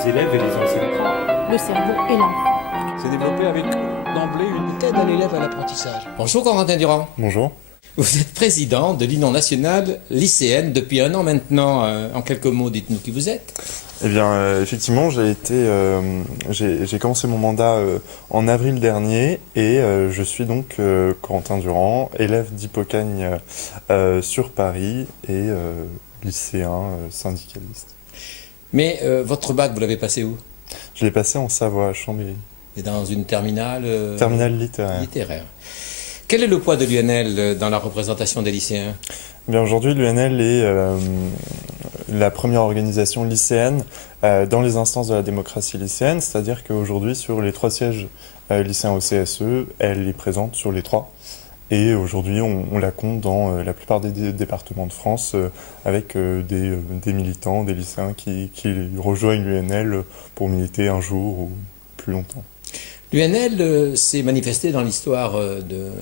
les élèves et les enseignants. Le cerveau et l'enfant. C'est développé avec d'emblée une aide à l'élève à l'apprentissage. Bonjour Corentin Durand. Bonjour. Vous êtes président de l'Union nationale lycéenne depuis 1 an maintenant. En quelques mots, dites-nous qui vous êtes. Eh bien, effectivement, j'ai commencé mon mandat en avril dernier et je suis donc Corentin Durand, élève d'Hippocagne sur Paris et lycéen syndicaliste. Mais votre bac, vous l'avez passé où? Je l'ai passé en Savoie, à Chambéry. Et dans une terminale Terminale littéraire. Quel est le poids de l'UNL dans la représentation des lycéens? Eh bien, aujourd'hui, l'UNL est la première organisation lycéenne dans les instances de la démocratie lycéenne, c'est-à-dire qu'aujourd'hui, sur les 3 sièges lycéens au CSE, elle est présente sur les 3. Et aujourd'hui, on la compte dans la plupart des départements de France avec des militants, des lycéens qui rejoignent l'UNL pour militer un jour ou plus longtemps. L'UNL s'est manifestée dans l'histoire de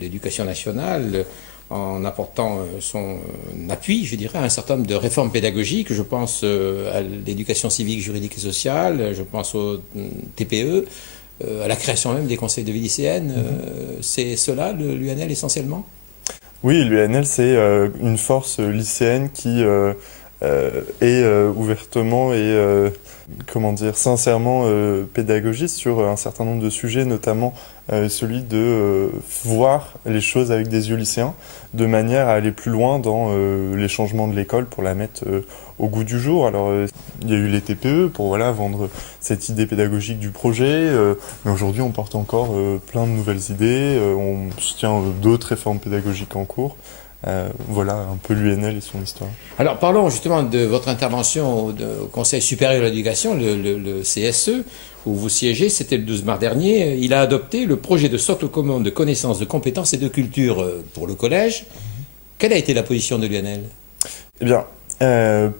l'éducation nationale en apportant son appui, je dirais, à un certain nombre de réformes pédagogiques. Je pense à l'éducation civique, juridique et sociale, je pense au TPE, à la création même des conseils de vie lycéenne. C'est cela, l'UNL, essentiellement? Oui, l'UNL, c'est une force lycéenne qui est ouvertement et sincèrement pédagogiste sur un certain nombre de sujets, notamment celui de voir les choses avec des yeux lycéens, de manière à aller plus loin dans les changements de l'école pour la mettre au goût du jour. Alors, il y a eu les TPE pour vendre cette idée pédagogique du projet, mais aujourd'hui on porte encore plein de nouvelles idées, on soutient d'autres réformes pédagogiques en cours. Voilà un peu l'UNL et son histoire. Alors parlons justement de votre intervention au Conseil supérieur de l'éducation, le CSE, où vous siégez. C'était le 12 mars dernier. Il a adopté le projet de socle commun de connaissances, de compétences et de culture pour le collège. Quelle a été la position de l'UNL? Eh bien,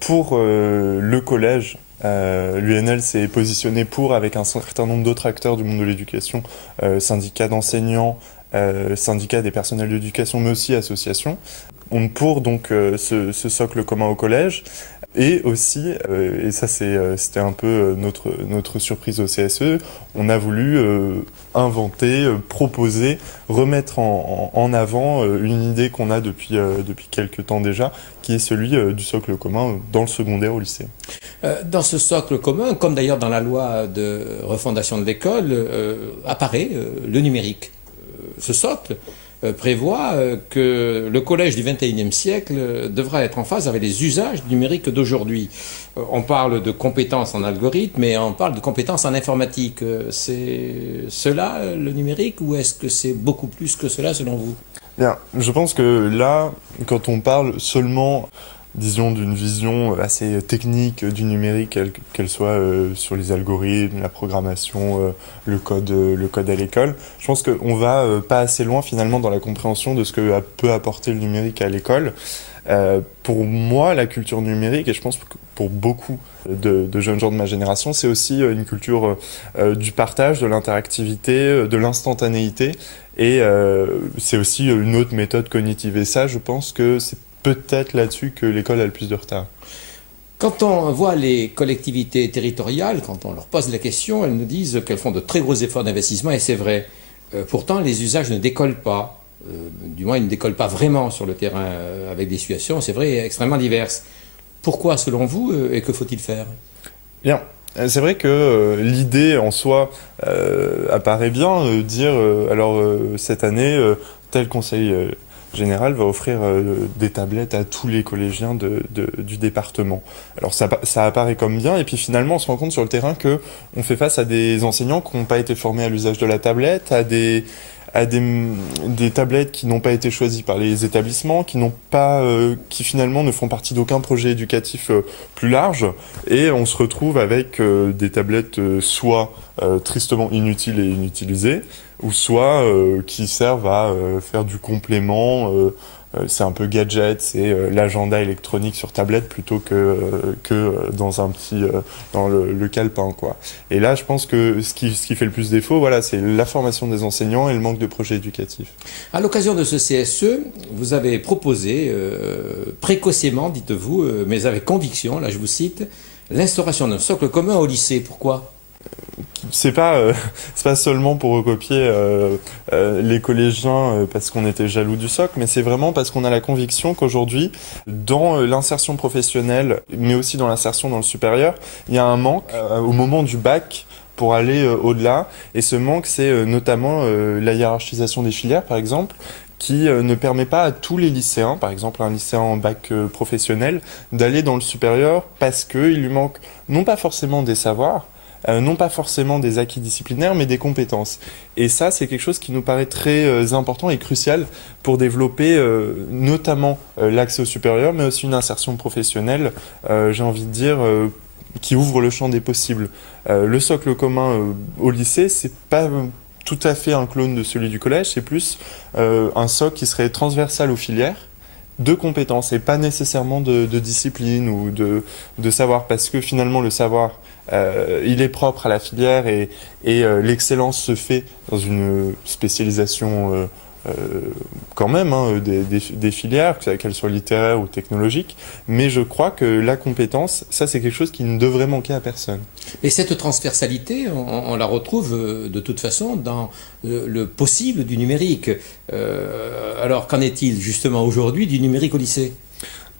pour le collège, l'UNL s'est positionné avec un certain nombre d'autres acteurs du monde de l'éducation, syndicats d'enseignants, syndicats des personnels d'éducation, mais aussi associations, pour donc ce socle commun au collège. Et aussi, et ça c'était un peu notre surprise au CSE, on a voulu inventer, proposer, remettre en avant une idée qu'on a depuis quelques temps déjà, qui est celui du socle commun dans le secondaire au lycée. Dans ce socle commun, comme d'ailleurs dans la loi de refondation de l'école, apparaît le numérique. Ce socle prévoit que le collège du XXIe siècle devra être en phase avec les usages numériques d'aujourd'hui. On parle de compétences en algorithme, mais on parle de compétences en informatique. C'est cela le numérique, ou est-ce que c'est beaucoup plus que cela selon vous? Bien, je pense que là, quand on parle seulement, disons, d'une vision assez technique du numérique, qu'elle soit sur les algorithmes, la programmation, le code à l'école, je pense qu'on va pas assez loin finalement dans la compréhension de ce que peut apporter le numérique à l'école. Pour moi, la culture numérique, et je pense que pour beaucoup de jeunes gens de ma génération, c'est aussi une culture du partage, de l'interactivité, de l'instantanéité, et c'est aussi une autre méthode cognitive. Et ça, je pense que c'est peut-être là-dessus que l'école a le plus de retard. Quand on voit les collectivités territoriales, quand on leur pose la question, elles nous disent qu'elles font de très gros efforts d'investissement, et c'est vrai. Pourtant, les usages ne décollent pas. Du moins, ils ne décollent pas vraiment sur le terrain, avec des situations, c'est vrai, extrêmement diverses. Pourquoi, selon vous, et que faut-il faire? Bien. C'est vrai que l'idée en soi apparaît bien, cette année, tel conseil général va offrir des tablettes à tous les collégiens du département. Alors ça apparaît comme bien, et puis finalement on se rend compte sur le terrain qu'on fait face à des enseignants qui n'ont pas été formés à l'usage de la tablette, à des tablettes qui n'ont pas été choisies par les établissements, qui finalement ne font partie d'aucun projet éducatif plus large, et on se retrouve avec des tablettes soit tristement inutiles et inutilisées, ou soit qui servent à faire du complément, c'est un peu gadget, c'est l'agenda électronique sur tablette plutôt que dans le calepin, quoi. Et là, je pense que ce qui fait le plus défaut, c'est la formation des enseignants et le manque de projets éducatifs. À l'occasion de ce CSE, vous avez proposé précocement, dites-vous, mais avec conviction, là je vous cite, l'instauration d'un socle commun au lycée. Pourquoi ? C'est pas seulement pour recopier les collégiens parce qu'on était jaloux du socle, mais c'est vraiment parce qu'on a la conviction qu'aujourd'hui, dans l'insertion professionnelle, mais aussi dans l'insertion dans le supérieur, il y a un manque au moment du bac pour aller au-delà. Et ce manque, c'est notamment la hiérarchisation des filières, par exemple, qui ne permet pas à tous les lycéens, par exemple un lycéen en bac professionnel, d'aller dans le supérieur parce qu'il lui manque non pas forcément des savoirs, non pas forcément des acquis disciplinaires, mais des compétences. Et ça, c'est quelque chose qui nous paraît très important et crucial pour développer notamment l'accès au supérieur, mais aussi une insertion professionnelle, j'ai envie de dire, qui ouvre le champ des possibles. Le socle commun au lycée, c'est pas tout à fait un clone de celui du collège, c'est plus un socle qui serait transversal aux filières, de compétences et pas nécessairement de discipline ou de savoir, parce que finalement le savoir il est propre à la filière et l'excellence se fait dans une spécialisation quand même des filières, qu'elles soient littéraires ou technologiques, mais je crois que la compétence, ça c'est quelque chose qui ne devrait manquer à personne. Et cette transversalité, on la retrouve de toute façon dans le possible du numérique. Alors qu'en est-il justement aujourd'hui du numérique au lycée ?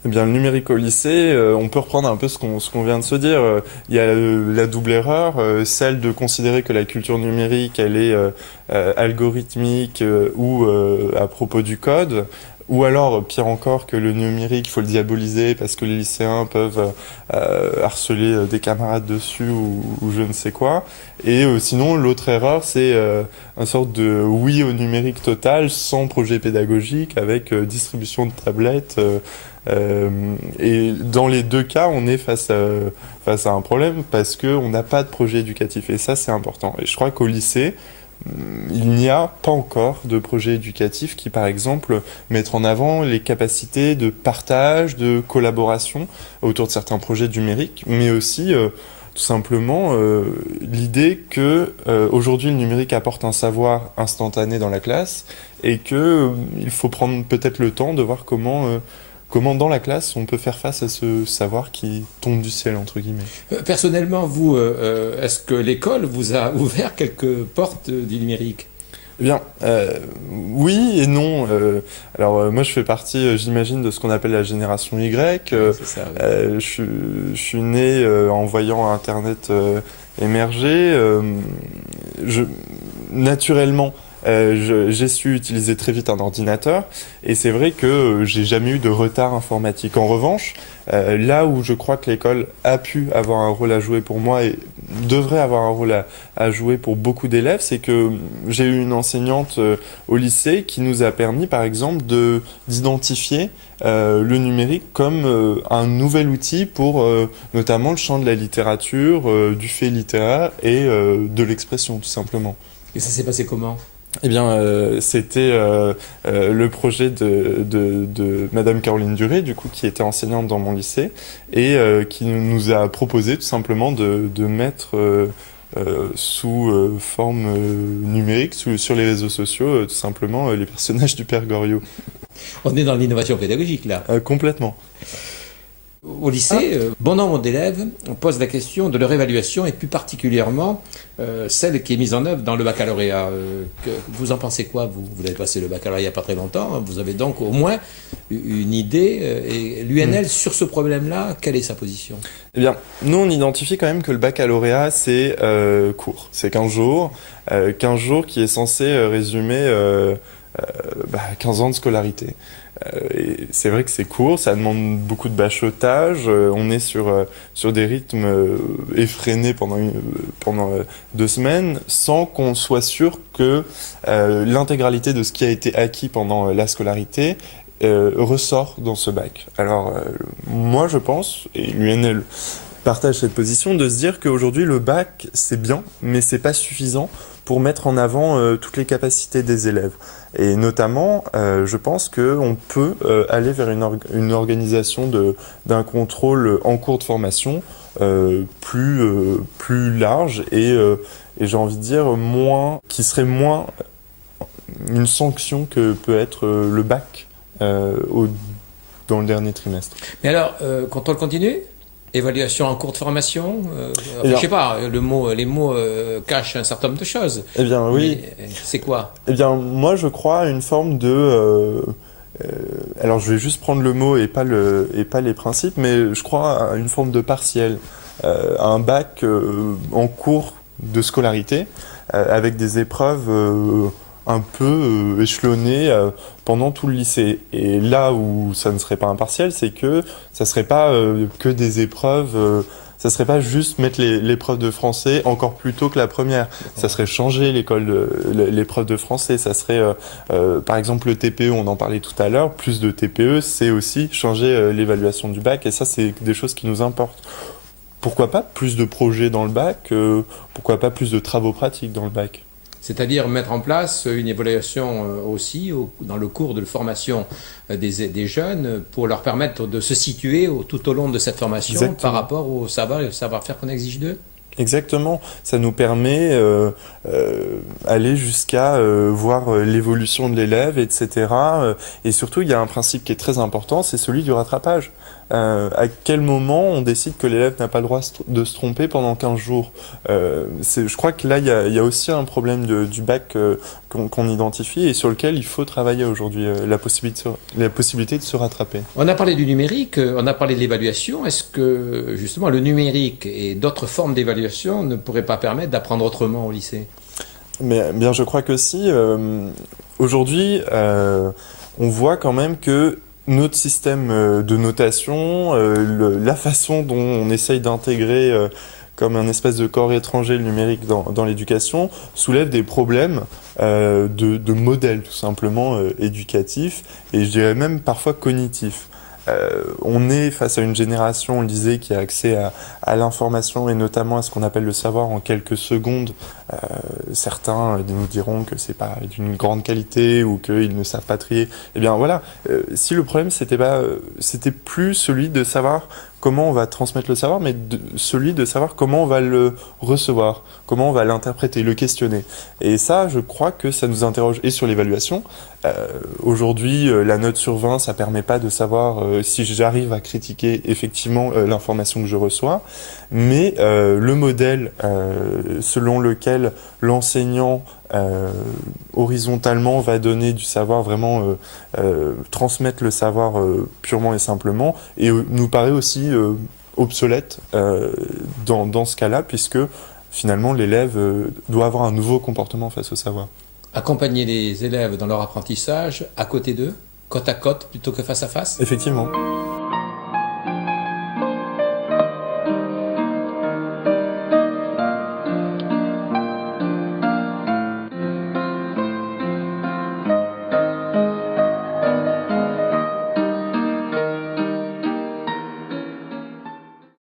Eh bien, le numérique au lycée, on peut reprendre un peu ce qu'on vient de se dire. Il y a la double erreur, celle de considérer que la culture numérique, elle est algorithmique ou à propos du code. Ou alors, pire encore, que le numérique, il faut le diaboliser parce que les lycéens peuvent harceler des camarades dessus ou je ne sais quoi. Et sinon, l'autre erreur, c'est une sorte de oui au numérique total, sans projet pédagogique, avec distribution de tablettes. Et dans les deux cas, on est face à un problème parce qu'on n'a pas de projet éducatif. Et ça, c'est important. Et je crois qu'au lycée, il n'y a pas encore de projet éducatif qui, par exemple, mettent en avant les capacités de partage, de collaboration autour de certains projets numériques, mais aussi tout simplement l'idée que aujourd'hui le numérique apporte un savoir instantané dans la classe et que il faut prendre peut-être le temps de voir comment dans la classe on peut faire face à ce savoir qui tombe du ciel, entre guillemets. Personnellement, vous, est-ce que l'école vous a ouvert quelques portes du numérique ? Eh bien, oui et non. Alors moi je fais partie, j'imagine, de ce qu'on appelle la génération Y. C'est ça, oui. Je suis né en voyant Internet émerger. Naturellement, j'ai su utiliser très vite un ordinateur et c'est vrai que j'ai jamais eu de retard informatique. En revanche, là où je crois que l'école a pu avoir un rôle à jouer pour moi et devrait avoir un rôle à jouer pour beaucoup d'élèves, c'est que j'ai eu une enseignante au lycée qui nous a permis, par exemple, d'identifier le numérique comme un nouvel outil pour notamment le champ de la littérature, du fait littéraire et de l'expression, tout simplement. Et ça s'est passé comment ? Eh bien, c'était le projet de Madame Caroline Duré, du coup, qui était enseignante dans mon lycée, et qui nous a proposé tout simplement de mettre sous forme numérique, sur les réseaux sociaux, tout simplement, les personnages du Père Goriot. On est dans l'innovation pédagogique, là. Complètement. Au lycée, bon nombre d'élèves posent la question de leur évaluation et plus particulièrement celle qui est mise en œuvre dans le baccalauréat. Vous en pensez quoi, vous avez passé le baccalauréat il n'y a pas très longtemps, vous avez donc au moins une idée. Et l'UNL, sur ce problème-là, quelle est sa position ? Eh bien, nous on identifie quand même que le baccalauréat c'est court, c'est 15 jours. 15 jours qui est censé résumer 15 ans de scolarité. Et c'est vrai que c'est court, ça demande beaucoup de bachotage, on est sur des rythmes effrénés pendant 2 semaines, sans qu'on soit sûr que l'intégralité de ce qui a été acquis pendant la scolarité ressort dans ce bac. Alors moi je pense, et l'UNL partage cette position, de se dire qu'aujourd'hui le bac c'est bien, mais c'est pas suffisant pour mettre en avant toutes les capacités des élèves. Et notamment, je pense qu'on peut aller vers une organisation d'un contrôle en cours de formation plus large et j'ai envie de dire qui serait moins une sanction que peut être le bac dans le dernier trimestre. Mais alors, contrôle continu ? Évaluation en cours de formation, Eh bien- je sais pas, les mots cachent un certain nombre de choses. Eh bien, oui. Mais, c'est quoi? Eh bien, moi, je crois à une forme de... alors, je vais juste prendre le mot et pas les principes, mais je crois à une forme de partiel, à un bac en cours de scolarité, avec des épreuves un peu échelonnées pendant tout le lycée. Et là où ça ne serait pas un partiel, c'est que ça serait pas que des épreuves... ça serait pas juste mettre l'épreuve de français encore plus tôt que la première. Ça serait changer l'épreuve de français. Ça serait, par exemple, le TPE, on en parlait tout à l'heure. Plus de TPE, c'est aussi changer l'évaluation du bac. Et ça, c'est des choses qui nous importent. Pourquoi pas plus de projets dans le bac pourquoi pas plus de travaux pratiques dans le bac? C'est-à-dire mettre en place une évaluation aussi dans le cours de formation des jeunes pour leur permettre de se situer tout au long de cette formation Exactement. par rapport au savoir et au savoir-faire qu'on exige d'eux. Exactement, ça nous permet aller jusqu'à voir l'évolution de l'élève, etc. Et surtout, il y a un principe qui est très important, c'est celui du rattrapage. À quel moment on décide que l'élève n'a pas le droit de se tromper pendant 15 jours je crois que là, il y a aussi un problème du bac qu'on identifie et sur lequel il faut travailler aujourd'hui, la possibilité de se rattraper. On a parlé du numérique, on a parlé de l'évaluation. Est-ce que justement le numérique et d'autres formes d'évaluation ne pourraient pas permettre d'apprendre autrement au lycée? Mais bien, je crois que si. Aujourd'hui, on voit quand même que notre système de notation, la façon dont on essaye d'intégrer comme un espèce de corps étranger le numérique dans l'éducation, soulève des problèmes de modèles tout simplement éducatifs et je dirais même parfois cognitifs. On est face à une génération, on le disait, qui a accès à l'information et notamment à ce qu'on appelle le savoir en quelques secondes. Certains nous diront que c'est pas d'une grande qualité ou qu'ils ne savent pas trier. Eh bien voilà, si le problème c'était plus celui de savoir comment on va transmettre le savoir, mais celui de savoir comment on va le recevoir, comment on va l'interpréter, le questionner. Et ça, je crois que ça nous interroge et sur l'évaluation. Aujourd'hui, la note sur 20, ça permet pas de savoir si j'arrive à critiquer effectivement l'information que je reçois, mais le modèle selon lequel l'enseignant horizontalement va donner du savoir, vraiment transmettre le savoir purement et simplement, et nous paraît aussi obsolète dans ce cas-là, puisque finalement l'élève doit avoir un nouveau comportement face au savoir. Accompagner les élèves dans leur apprentissage à côté d'eux, côte à côte plutôt que face à face? Effectivement.